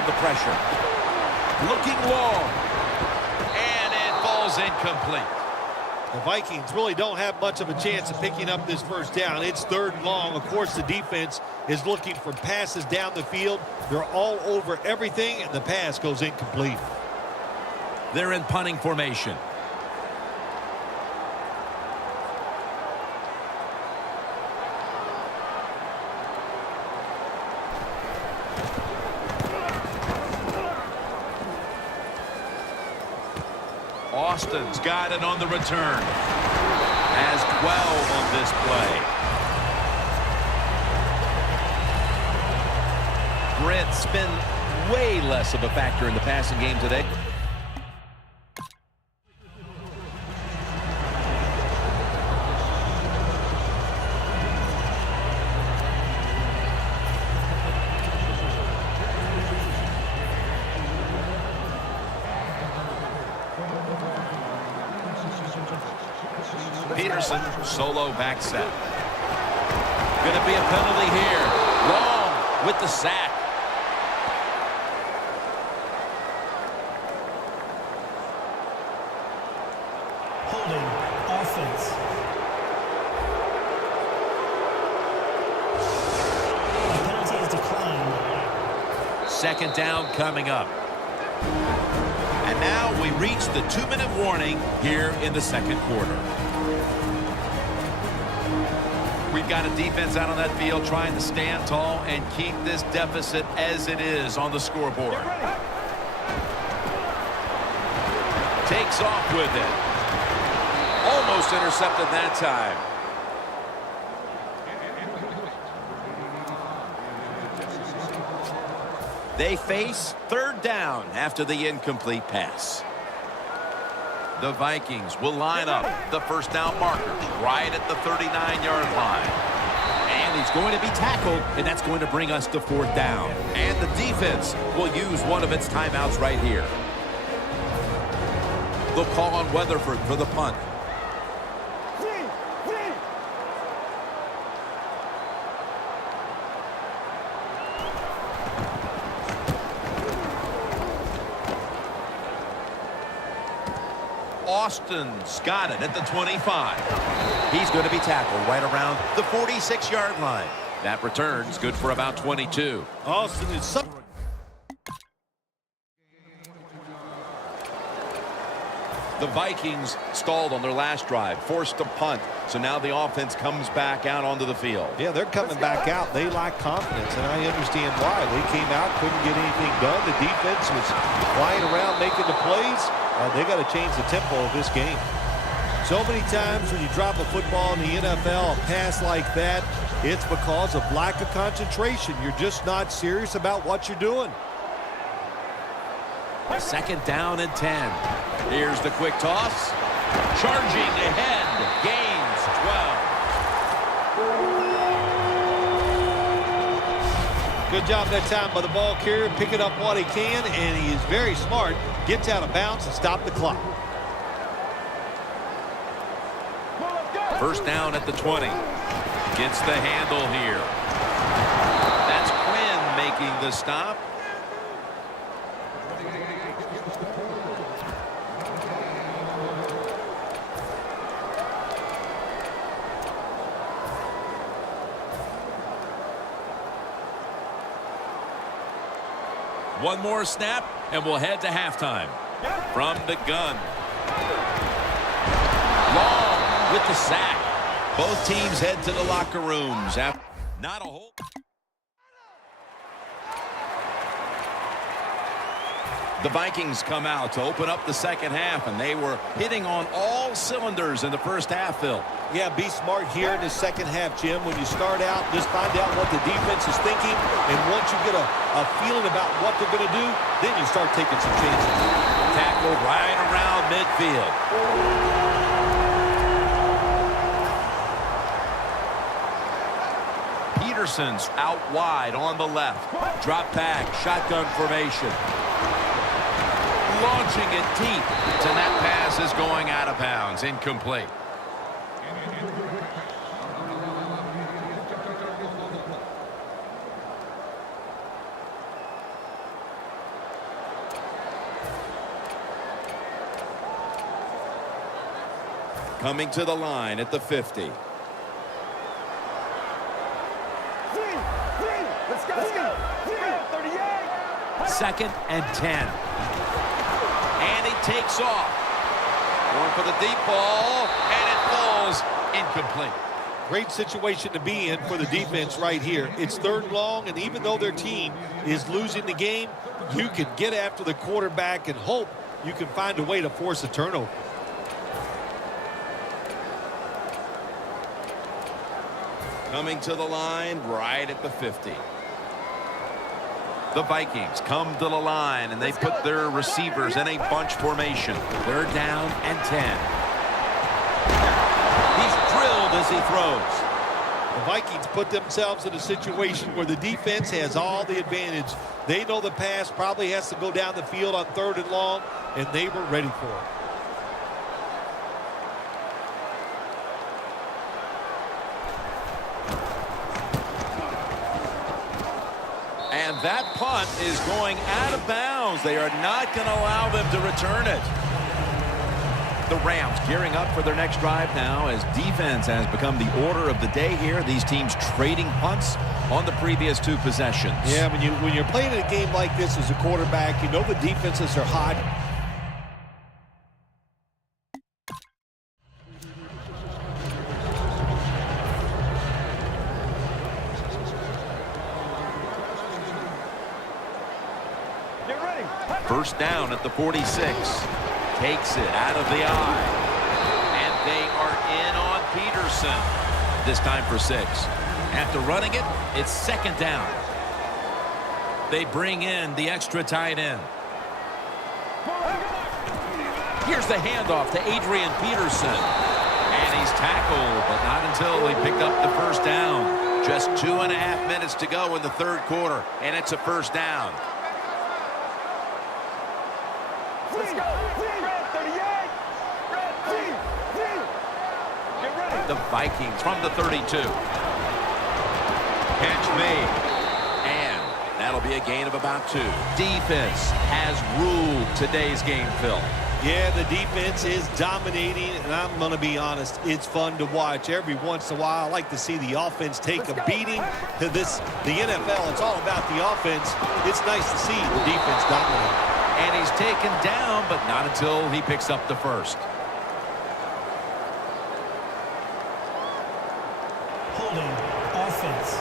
from the pressure. Looking long. And it falls incomplete. The Vikings really don't have much of a chance of picking up this first down. It's 3rd and long. Of course, the defense is looking for passes down the field. They're all over everything, and the pass goes incomplete. They're in punting formation. Austin's got it on the return. Has 12 on this play. Grit's been way less of a factor in the passing game today. Peterson, solo back set. Going to be a penalty here. Long with the sack. Holding offense. The penalty is declined. 2nd down coming up. And now we reach the 2-minute warning here in the 2nd quarter. We've got a defense out on that field trying to stand tall and keep this deficit as it is on the scoreboard. Takes off with it. Almost intercepted that time. They face 3rd down after the incomplete pass. The Vikings will line up the first down markers right at the 39-yard line. And he's going to be tackled, and that's going to bring us to 4th down. And the defense will use one of its timeouts right here. They'll call on Weatherford for the punt. Austin's got it at the 25. He's going to be tackled right around the 46-yard line. That return's good for about 22. Austin is so... The Vikings stalled on their last drive, forced to punt. So now the offense comes back out onto the field. Yeah, they're coming back out. They lack confidence, and I understand why. They came out, couldn't get anything done. The defense was flying around making the plays. They got to change the tempo of this game. So many times when you drop a football in the NFL, a pass like that, it's because of lack of concentration. You're just not serious about what you're doing. 2nd down and 10. Here's the quick toss. Charging ahead. Gains 12. Good job that time by the ball carrier, picking up what he can, and he is very smart. Gets out of bounds and stop the clock. 1st down at the 20. Gets the handle here. That's Quinn making the stop. One more snap, and we'll head to halftime. From the gun. Long with the sack. Both teams head to the locker rooms. Not a whole... The Vikings come out to open up the 2nd half, and they were hitting on all cylinders in the first half, Phil. Yeah, be smart here in the 2nd half, Jim. When you start out, just find out what the defense is thinking, and once you get a feeling about what they're going to do, then you start taking some chances. Tackled right around midfield. Peterson's out wide on the left. Drop back, shotgun formation. Launching it deep. And that pass is going out of bounds. Incomplete. coming to the line at the 50. Let's go. 38. Second and 10. And he takes off. Going for the deep ball, and it falls incomplete. Great situation to be in for the defense right here. It's third and long, and even though their team is losing the game, you can get after the quarterback and hope you can find a way to force a turnover. Coming to the line right at the 50. The Vikings come to the line, and they put their receivers in a bunch formation. They're down and 10. He's drilled as he throws. The Vikings put themselves in a situation where the defense has all the advantage. They know the pass probably has to go down the field on third and long, and they were ready for it. And that punt is going out of bounds. They are not going to allow them to return it. The Rams gearing up for their next drive now as defense has become the order of the day here. These teams trading punts on the previous two possessions. Yeah, when you're playing a game like this as a quarterback, you know the defenses are hot. First down at the 46. Takes it out of the eye. And they are in on Peterson. This time for 6. After running it, it's second down. They bring in the extra tight end. Here's the handoff to Adrian Peterson. And he's tackled, but not until he picked up the first down. Just 2.5 minutes to go in the third quarter, and it's a first down. Let's go. 38. The Vikings from the 32. Catch made. And that'll be a gain of about 2. Defense has ruled today's game, Phil. Yeah, the defense is dominating, and I'm going to be honest, it's fun to watch. Every once in a while, I like to see the offense take a beating. The NFL, it's all about the offense. It's nice to see the defense dominate. And he's taken down, but not until he picks up the first. Holding offense.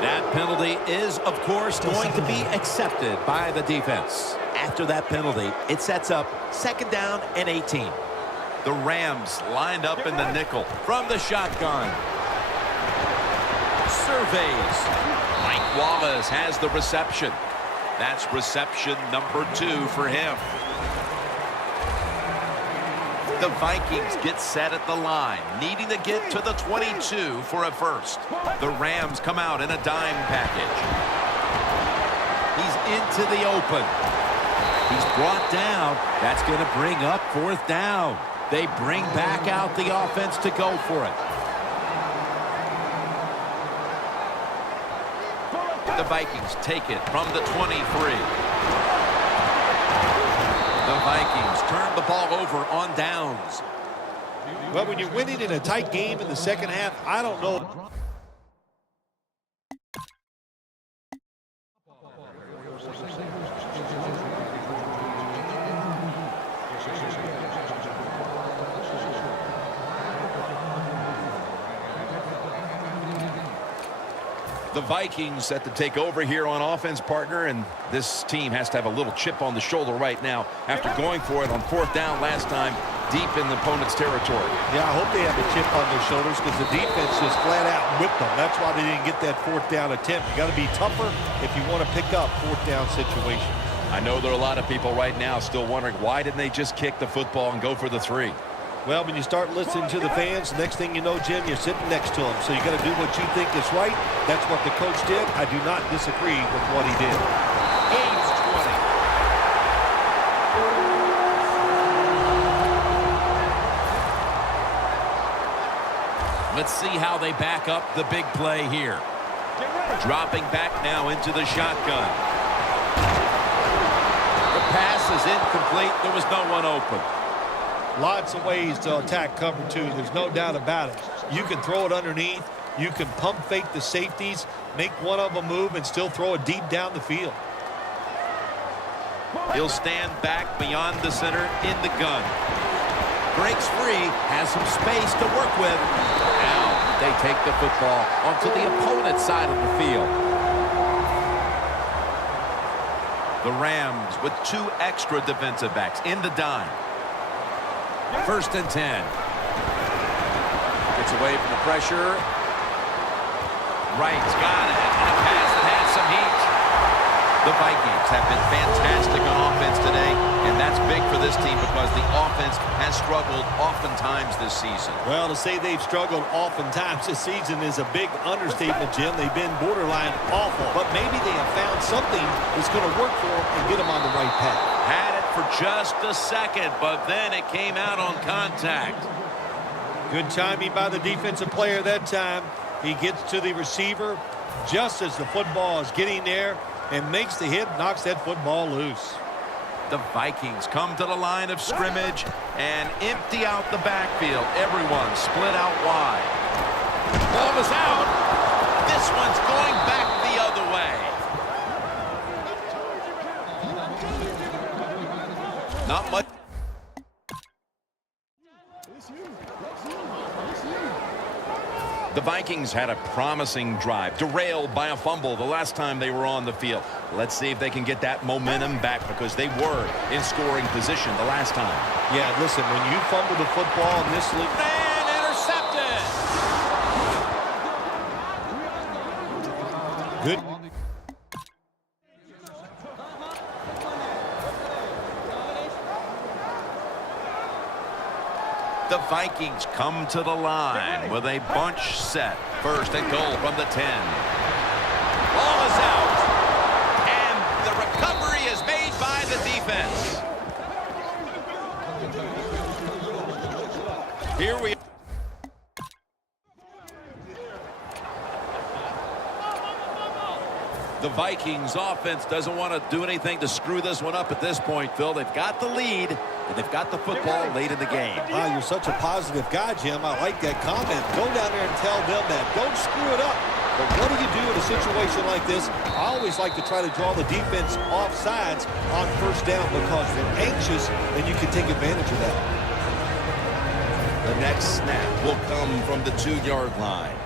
That penalty is, of course, going to be accepted by the defense. After that penalty, it sets up second down and 18. The Rams lined up in the nickel from the shotgun. Surveys. Mike Wallace has the reception. That's reception number 2 for him. The Vikings get set at the line, needing to get to the 22 for a first. The Rams come out in a dime package. He's into the open. He's brought down. That's going to bring up fourth down. They bring back out the offense to go for it. The Vikings take it from the 23. The Vikings turn the ball over on downs. Well, when you're winning in a tight game in the second half, I don't know. The Vikings set to take over here on offense, partner, and this team has to have a little chip on the shoulder right now after going for it on fourth down last time deep in the opponent's territory. Yeah, I hope they have a chip on their shoulders because the defense just flat out whipped them. That's why they didn't get that fourth down attempt. You got to be tougher if you want to pick up fourth down situations. I know there are a lot of people right now still wondering why didn't they just kick the football and go for the 3? Well, when you start listening to the fans, next thing you know, Jim, you're sitting next to them. So you got to do what you think is right. That's what the coach did. I do not disagree with what he did. Gains 20. Let's see how they back up the big play here. Dropping back now into the shotgun. pass is incomplete. There was no one open. Lots of ways to attack cover two. There's no doubt about it. You can throw it underneath. You can pump fake the safeties, make one of them move, and still throw it deep down the field. He'll stand back beyond the center in the gun. Breaks free, has some space to work with. Now they take the football onto the opponent's side of the field. The Rams with 2 extra defensive backs in the dime. 1st and 10. Gets away from the pressure. Wright's got it. And a pass that has some heat. The Vikings have been fantastic on offense today, and that's big for this team because the offense has struggled oftentimes this season. Well, to say they've struggled oftentimes this season is a big understatement, Jim. They've been borderline awful, but maybe they have found something that's going to work for them and get them on the right path. Had it for just a second, but then it came out on contact. Good timing by the defensive player that time. He gets to the receiver just as the football is getting there and makes the hit, knocks that football loose. The Vikings come to the line of scrimmage and empty out the backfield. Everyone split out wide. Ball is out. This one's going back the other way. Not much. The Vikings had a promising drive, derailed by a fumble the last time they were on the field. Let's see if they can get that momentum back because they were in scoring position the last time. Yeah, listen, when you fumble the football in this league. And intercepted. Good. The Vikings come to the line with a bunch set. 1st and goal from the 10. Ball is out. And the recovery is made by the defense. Here we are. The Vikings offense doesn't want to do anything to screw this one up at this point, Phil. They've got the lead, and they've got the football late in the game. Wow, you're such a positive guy, Jim. I like that comment. Go down there and tell them that. Don't screw it up. But what do you do in a situation like this? I always like to try to draw the defense off sides on 1st down because they're anxious, and you can take advantage of that. The next snap will come from the 2-yard line.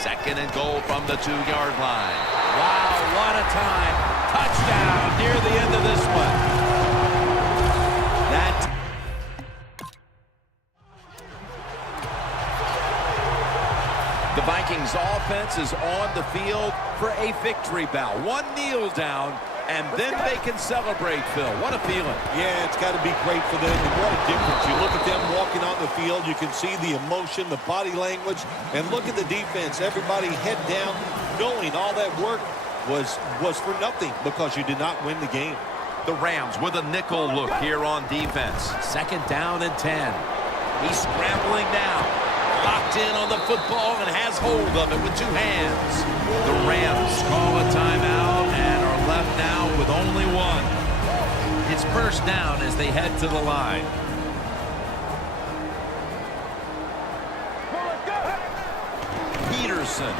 2nd and goal from the 2-yard line. Wow, what a time. Touchdown near the end of this one. The Vikings offense is on the field for a victory bow. One kneel down, and then they can celebrate, Phil. What a feeling. Yeah, it's got to be great for them, and what a difference. You look at them walking on the field, you can see the emotion, the body language, and look at the defense. Everybody head down, knowing all that work was for nothing because you did not win the game. The Rams with a nickel look here on defense. 2nd down and 10. He's scrambling now. Locked in on the football and has hold of it with 2 hands. The Rams call a timeout and are left now with only 1. It's 1st down as they head to the line. Peterson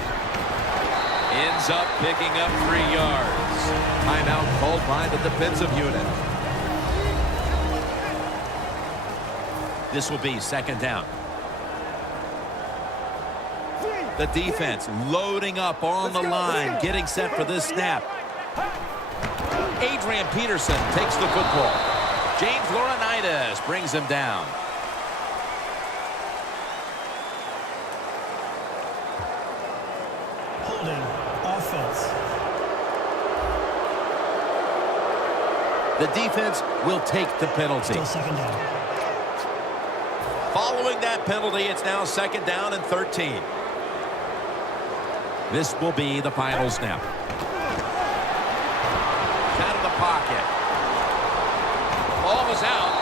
ends up picking up 3 yards. Timeout called by the defensive unit. This will be 2nd down. The defense loading up on the line, getting set for this snap. Adrian Peterson takes the football. James Laurinaitis brings him down. Holding offense. The defense will take the penalty. Still 2nd down. Following that penalty, it's now 2nd down and 13. This will be the final snap. Out of the pocket. Ball is out.